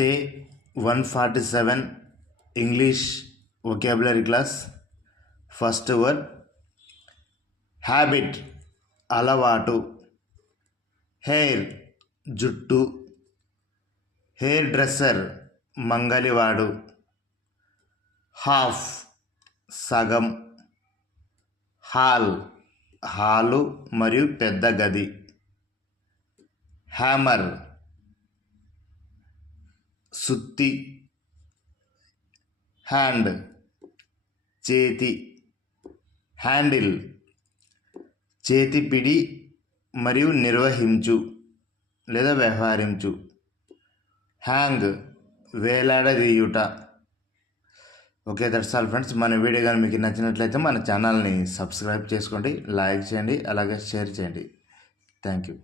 Day 147 English vocabulary class. First word habit అలవాటు, hair జుట్టు, hair dresser మంగలివాడు, half సగం, hall మరియు పెద్ద గది, హ్యామర్ సుత్తి, హ్యాండ్ చేతి, హ్యాండిల్ చేతిపిడి మరియు నిర్వహించు లేదా వ్యవహరించు, హ్యాంగ్ వేలాడదీయుట. Okay, that's all friends. మన వీడియో కానీ మీకు నచ్చినట్లయితే మన ఛానల్ని సబ్స్క్రైబ్ చేసుకోండి, లైక్ చేయండి, అలాగే షేర్ చేయండి. Thank you.